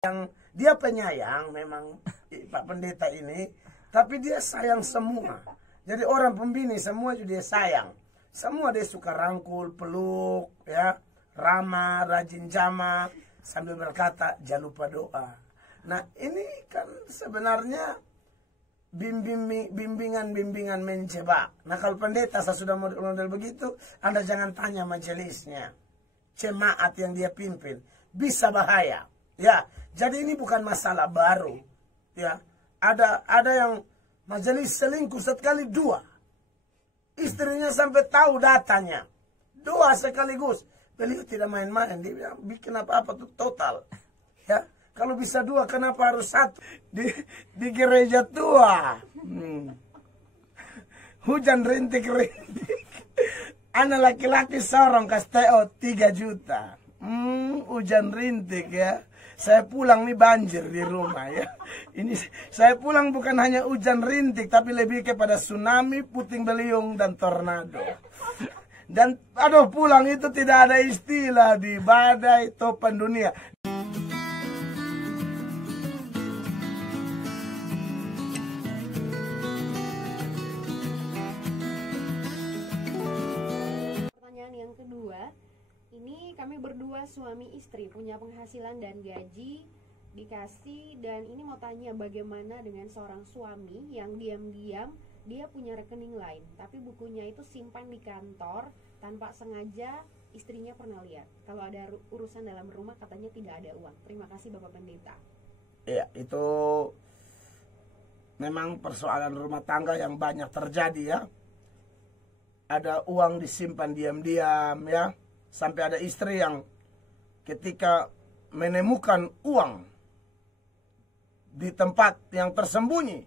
Yang dia penyayang memang Pak Pendeta ini, tapi dia sayang semua. Jadi orang pembini semua juga dia sayang. Semua dia suka rangkul, peluk, ya, ramah, rajin jamaah, sambil berkata jangan lupa doa. Nah ini kan sebenarnya bimbingan menjebak. Nah kalau pendeta saya sudah model begitu, Anda jangan tanya majelisnya, jemaat yang dia pimpin, bisa bahaya. Ya, jadi ini bukan masalah baru. Ya, ada yang majelis selingkuh sekali dua. Istrinya sampai tahu datanya. Dua sekaligus. Beliau tidak main-main. Dia bilang, bikin apa-apa tuh total. Ya, kalau bisa dua, kenapa harus satu? Di gereja tua. Hujan rintik-rintik. Anak laki-laki sorong kasteo 3 juta. Hujan rintik ya. Saya pulang nih banjir di rumah ya. Ini saya pulang bukan hanya hujan rintik, tapi lebih kepada tsunami, puting beliung dan tornado. Dan aduh pulang itu tidak ada istilah di badai topan dunia. Pertanyaan yang kedua. Ini kami berdua suami istri punya penghasilan dan gaji dikasih, dan ini mau tanya bagaimana dengan seorang suami yang diam-diam dia punya rekening lain tapi bukunya itu simpan di kantor tanpa sengaja istrinya pernah lihat. Kalau ada urusan dalam rumah katanya tidak ada uang. Terima kasih Bapak Pendeta. Ya, itu memang persoalan rumah tangga yang banyak terjadi ya. Ada uang disimpan diam-diam ya. Sampai ada istri yang ketika menemukan uang di tempat yang tersembunyi,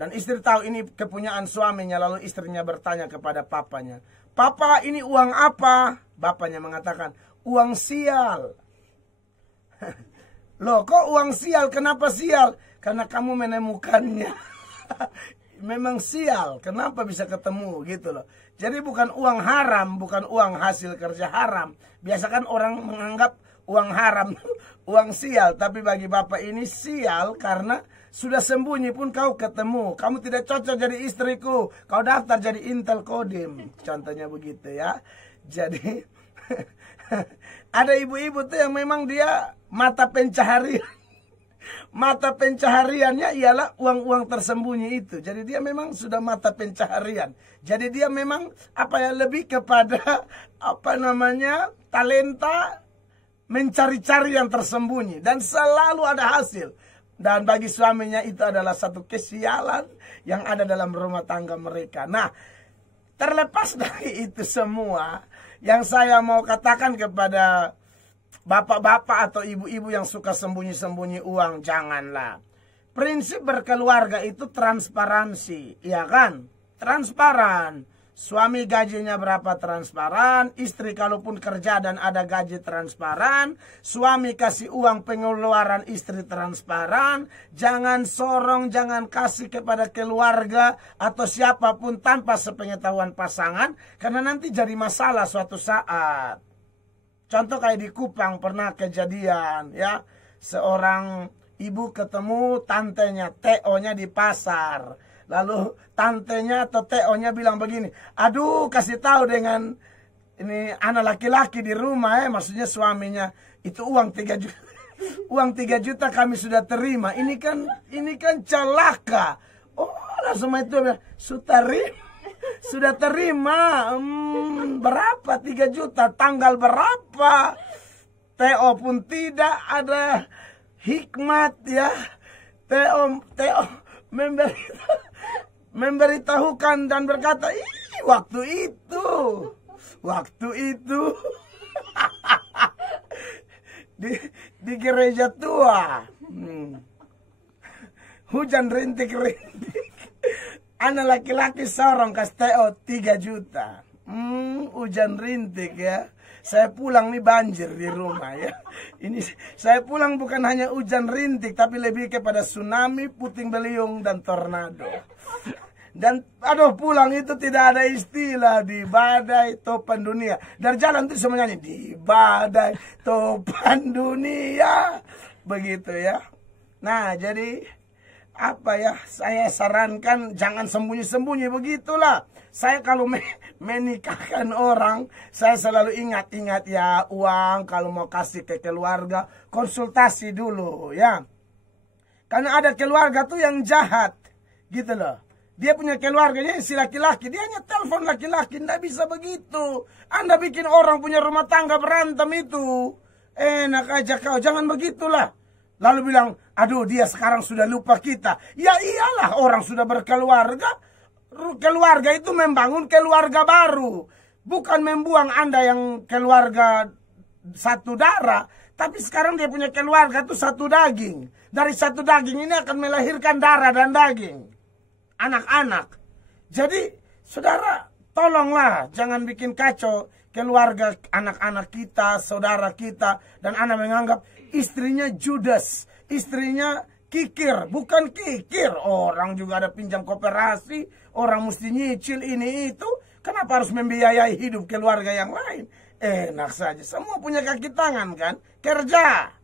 dan istri tahu ini kepunyaan suaminya, lalu istrinya bertanya kepada papanya, "Papa, ini uang apa?" Bapaknya mengatakan, "Uang sial." Loh, kok uang sial? Kenapa sial? Karena kamu menemukannya. Memang sial, kenapa bisa ketemu gitu loh. Jadi bukan uang haram, bukan uang hasil kerja haram. Biasa kan orang menganggap uang haram uang sial, tapi bagi bapak ini sial karena sudah sembunyi pun kau ketemu. Kamu tidak cocok jadi istriku, kau daftar jadi Intel Kodim. Contohnya begitu ya. Jadi ada ibu-ibu tuh yang memang dia mata pencaharian. Mata pencahariannya ialah uang-uang tersembunyi itu. Jadi dia memang sudah mata pencaharian. Jadi dia memang lebih kepada talenta mencari-cari yang tersembunyi, dan selalu ada hasil. Dan bagi suaminya itu adalah satu kesialan yang ada dalam rumah tangga mereka. Nah, terlepas dari itu semua, yang saya mau katakan kepada bapak-bapak atau ibu-ibu yang suka sembunyi-sembunyi uang, janganlah. Prinsip berkeluarga itu transparansi, ya kan? Transparan. Suami gajinya berapa, transparan. Istri kalaupun kerja dan ada gaji, transparan. Suami kasih uang pengeluaran, istri transparan. Jangan sorong, jangan kasih kepada keluarga atau siapapun tanpa sepengetahuan pasangan, karena nanti jadi masalah suatu saat. Contoh kayak di Kupang pernah kejadian ya, seorang ibu ketemu tantenya, TO-nya di pasar. Lalu tantenya atau TO-nya bilang begini, "Aduh, kasih tahu dengan ini anak laki-laki di rumah ya," maksudnya suaminya, "itu uang 3 juta. Uang 3 juta kami sudah terima. Ini kan celaka." Oh, langsung itu bilang, sudah terima. Berapa 3 juta? Tanggal berapa? TO pun tidak ada hikmat ya. TO memberitahukan dan berkata, waktu itu di gereja tua. Hujan rintik-rintik. Anak laki-laki sorong kasteo 3 juta. Hujan rintik ya. Saya pulang nih banjir di rumah ya. Ini saya pulang bukan hanya hujan rintik, tapi lebih kepada tsunami, puting beliung dan tornado. Dan aduh pulang itu tidak ada istilah di badai topan dunia. Dari jalan itu semuanya di badai topan dunia. begitu ya. Nah, jadi apa ya, saya sarankan jangan sembunyi-sembunyi begitulah. Saya kalau menikahkan orang, saya selalu ingat-ingat ya, uang kalau mau kasih ke keluarga, konsultasi dulu ya. Karena ada keluarga tuh yang jahat, gitu loh. Dia punya keluarganya si laki-laki, dia hanya telepon laki-laki, nggak bisa begitu. Anda bikin orang punya rumah tangga berantem itu, enak aja kau, jangan begitulah. Lalu bilang, aduh dia sekarang sudah lupa kita. Ya iyalah, orang sudah berkeluarga. Keluarga itu membangun keluarga baru. Bukan membuang Anda yang keluarga satu darah. Tapi sekarang dia punya keluarga itu satu daging. Dari satu daging ini akan melahirkan darah dan daging. Anak-anak. Jadi, saudara, tolonglah jangan bikin kacau keluarga anak-anak kita, saudara kita. Dan Anda menganggap istrinya Judas, istrinya kikir, bukan kikir. Orang juga ada pinjam koperasi, orang mesti nyicil ini itu. Kenapa harus membiayai hidup keluarga yang lain? Enak saja, semua punya kaki tangan kan, kerja.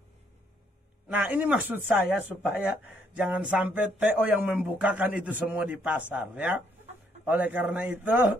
Nah ini maksud saya supaya jangan sampai TO yang membukakan itu semua di pasar ya. Oleh karena itu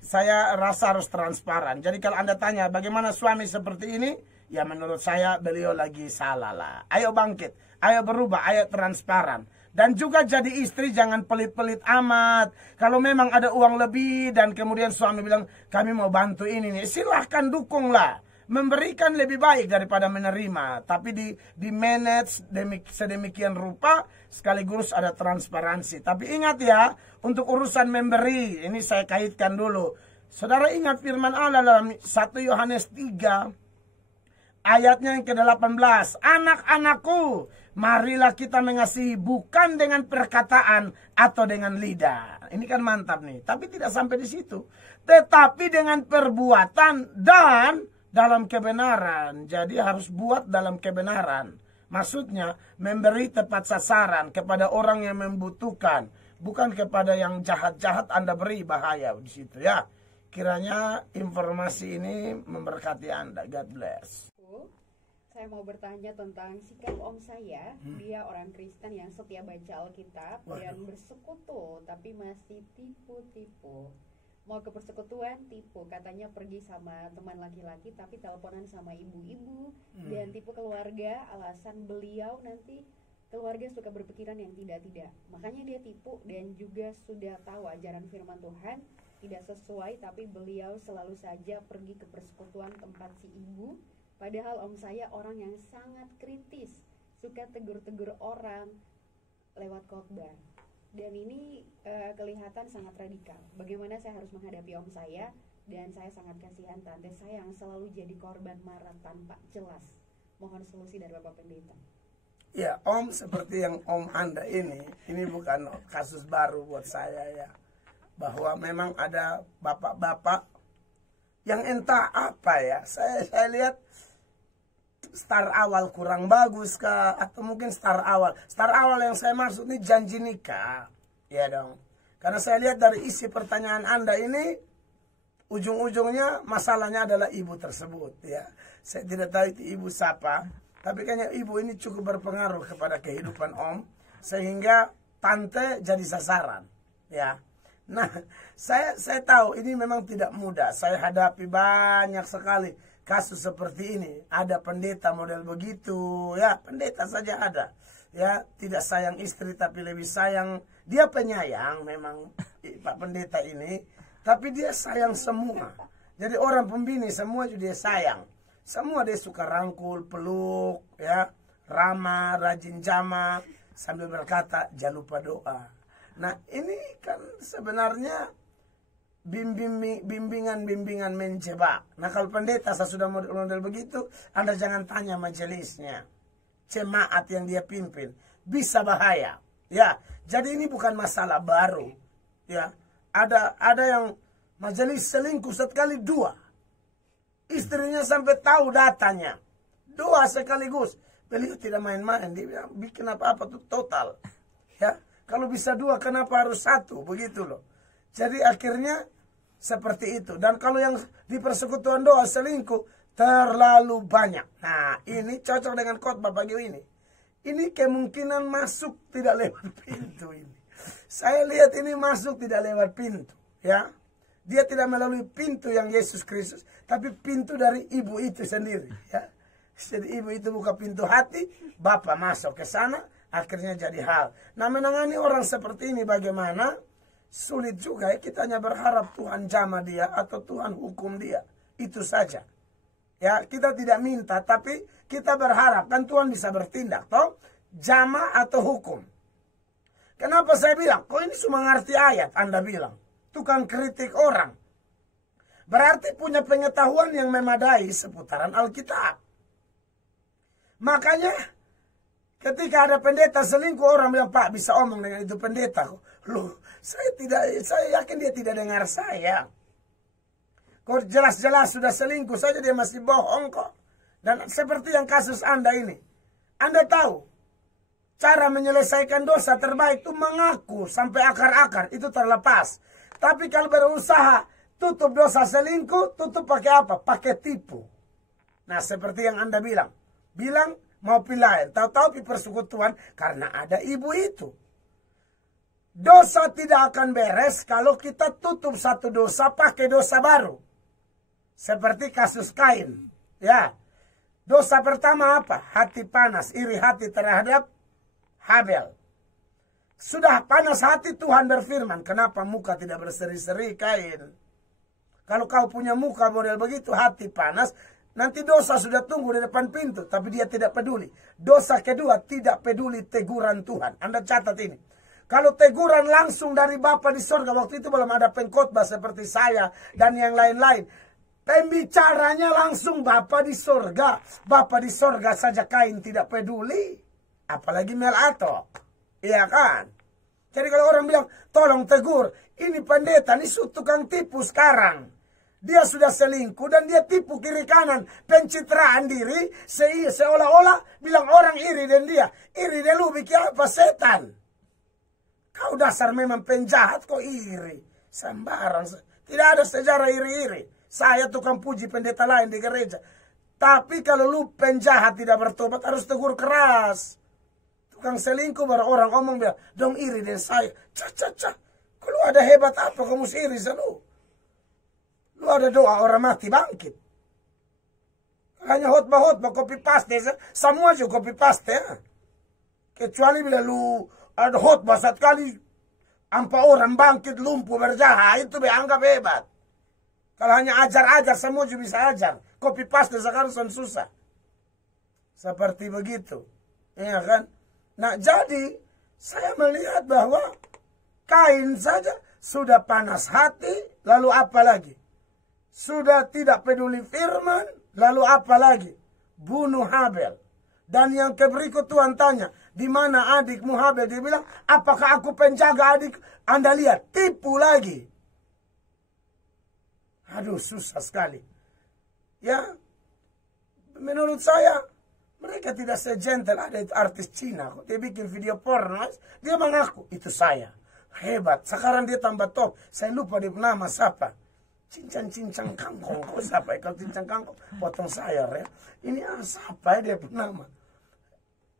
saya rasa harus transparan. Jadi kalau Anda tanya bagaimana suami seperti ini, ya menurut saya beliau lagi salah lah. Ayo bangkit, ayo berubah, ayo transparan. Dan juga jadi istri jangan pelit-pelit amat. Kalau memang ada uang lebih dan kemudian suami bilang kami mau bantu ini nih, silahkan dukunglah. Memberikan lebih baik daripada menerima. Tapi di manage sedemikian rupa sekaligus ada transparansi. Tapi ingat ya, untuk urusan memberi, ini saya kaitkan dulu. Saudara ingat firman Allah dalam 1 Yohanes 3 ayatnya yang ke-18. Anak-anakku, marilah kita mengasihi bukan dengan perkataan atau dengan lidah. Ini kan mantap nih. Tapi tidak sampai di situ. Tetapi dengan perbuatan dan dalam kebenaran. Jadi harus buat dalam kebenaran. Maksudnya memberi tepat sasaran kepada orang yang membutuhkan. Bukan kepada yang jahat-jahat Anda beri, bahaya di situ ya. Kiranya informasi ini memberkati Anda. God bless. Saya mau bertanya tentang sikap om saya. Dia orang Kristen yang setia baca Alkitab dan bersekutu, tapi masih tipu-tipu. Mau ke persekutuan, tipu. Katanya pergi sama teman laki-laki, tapi teleponan sama ibu-ibu. Dan tipu keluarga, alasan beliau nanti keluarga suka berpikiran yang tidak-tidak. Makanya dia tipu dan juga sudah tahu ajaran firman Tuhan tidak sesuai, tapi beliau selalu saja pergi ke persekutuan tempat si ibu. Padahal om saya orang yang sangat kritis, suka tegur-tegur orang lewat khotbah. Dan ini kelihatan sangat radikal. Bagaimana saya harus menghadapi om saya, dan saya sangat kasihan tante saya yang selalu jadi korban marah tanpa jelas. Mohon solusi dari Bapak Pendeta. Ya, om seperti yang om Anda ini bukan kasus baru buat saya ya. Bahwa memang ada bapak-bapak yang entah apa ya. Saya lihat start awal kurang bagus kah, atau mungkin start awal yang saya maksud ini janji nikah ya dong. Karena saya lihat dari isi pertanyaan Anda ini ujung-ujungnya masalahnya adalah ibu tersebut ya. Saya tidak tahu itu ibu siapa, tapi kayaknya ibu ini cukup berpengaruh kepada kehidupan om sehingga tante jadi sasaran ya. Nah saya tahu ini memang tidak mudah. Saya hadapi banyak sekali kasus seperti ini. Ada pendeta model begitu ya, pendeta saja ada ya, tidak sayang istri tapi lebih sayang. Dia penyayang memang Pak Pendeta ini, tapi dia sayang semua. Jadi orang pembini semua juga dia sayang. Semua dia suka rangkul, peluk ya, ramah, rajin jamaah sambil berkata jangan lupa doa. Nah ini kan sebenarnya bimbingan menjebak. Nah kalau pendeta saya sudah model begitu, Anda jangan tanya majelisnya, jemaat yang dia pimpin, bisa bahaya ya. Jadi ini bukan masalah baru ya. Ada yang majelis selingkuh sekali 2, istrinya sampai tahu datanya 2 sekaligus. Beliau tidak main-main, dia bikin apa-apa tuh total ya. Kalau bisa 2 kenapa harus 1, begitu loh. Jadi akhirnya seperti itu. Dan kalau yang di persekutuan doa selingkuh terlalu banyak. Nah ini cocok dengan khotbah pagi ini. ini kemungkinan masuk tidak lewat pintu ini. Saya lihat ini masuk tidak lewat pintu, ya. Dia tidak melalui pintu yang Yesus Kristus, tapi pintu dari ibu itu sendiri, ya. Jadi ibu itu buka pintu hati, Bapak masuk ke sana, akhirnya jadi hal. Nah, menangani orang seperti ini bagaimana? Sulit juga ya, kita hanya berharap Tuhan jamah dia atau Tuhan hukum dia. Itu saja. Ya, kita tidak minta, tapi kita berharap kan Tuhan bisa bertindak, toh? Jamah atau hukum. Kenapa saya bilang? Kok ini cuma ngerti ayat, Anda bilang. Tukang kritik orang. Berarti punya pengetahuan yang memadai seputaran Alkitab. Makanya ketika ada pendeta selingkuh, orang bilang, Pak bisa omong dengan itu pendeta. Loh, saya yakin dia tidak dengar saya. Kok jelas-jelas sudah selingkuh saja dia masih bohong kok. Dan seperti yang kasus Anda ini. Anda tahu, cara menyelesaikan dosa terbaik itu mengaku sampai akar-akar. Itu terlepas. Tapi kalau berusaha tutup dosa selingkuh, tutup pakai apa? Pakai tipu. Nah, seperti yang Anda bilang. Bilang mau pilain. Tahu-tahu pi persekutuan karena ada ibu itu. Dosa tidak akan beres kalau kita tutup satu dosa pakai dosa baru. Seperti kasus Kain. Ya. Dosa pertama apa? Hati panas, iri hati terhadap Habel. Sudah panas hati, Tuhan berfirman, kenapa muka tidak berseri-seri, Kain? Kalau kau punya muka model begitu, hati panas, nanti dosa sudah tunggu di depan pintu, tapi dia tidak peduli. Dosa kedua, tidak peduli teguran Tuhan. Anda catat ini. Kalau teguran langsung dari Bapa di sorga, waktu itu belum ada pengkhotbah seperti saya dan yang lain-lain. Pembicaranya langsung Bapa di sorga. Bapa di sorga saja Kain tidak peduli. Apalagi Melato. Iya kan? Jadi kalau orang bilang, tolong tegur. Ini pendeta, ini tukang tipu sekarang. Dia sudah selingkuh dan dia tipu kiri kanan. Pencitraan diri, seolah-olah bilang orang iri dan dia. Iri dan lu bikin apa? Setan. Kau dasar memang penjahat kok iri. Sembarang. Tidak ada sejarah iri-iri. Saya tukang puji pendeta lain di gereja. Tapi kalau lu penjahat tidak bertobat harus tegur keras. Tukang selingkuh baru orang ngomong bilang, dong iri dan saya. Cah. Kalau ada hebat apa kamu iri selalu? Lu ada doa orang mati bangkit. Hanya khotbah copy paste. Semua juga copy paste. Ya? Kecuali bila lu ada khotbah satu kali. Ampa orang bangkit lumpuh berjahat. Itu dianggap hebat. Kalau hanya ajar-ajar semua juga bisa ajar. Copy paste sekarang susah. Seperti begitu. Iya kan? Nah jadi saya melihat bahwa Kain saja sudah panas hati. Lalu apa lagi? Sudah tidak peduli firman. Lalu apa lagi? Bunuh Habel. Dan yang berikut Tuhan tanya. Di mana adikmu Habel? Dia bilang, apakah aku penjaga adik? Anda lihat, tipu lagi. Aduh, susah sekali. Ya, menurut saya, mereka tidak segentle. Ada itu artis Cina. Dia bikin video porno. Dia mengaku, itu saya. Hebat. Sekarang dia tambah top. Saya lupa dia nama siapa. Cincang kangkong. Kok siapa? Kalau cincang kangkong, potong sayur ya. Ini siapa dia nama?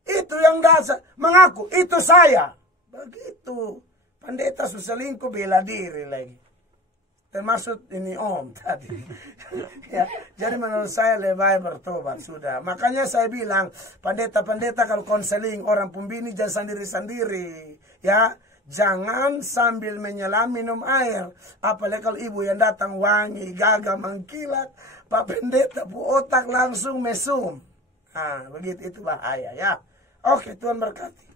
Itu yang dasar. Mengaku, itu saya. Begitu. Pendeta selingkuh bela diri lagi. Termasuk ini om tadi. Ya, jadi menurut saya lebih baik bertobat sudah. Makanya saya bilang, pendeta-pendeta kalau konseling orang pembini jangan sendiri-sendiri. Ya, jangan sambil menyelam minum air. Apalagi kalau ibu yang datang wangi, gagah, mengkilat. Pak pendeta bu otak langsung mesum. Nah, begitu itu bahaya ya. Oke, Tuhan berkati.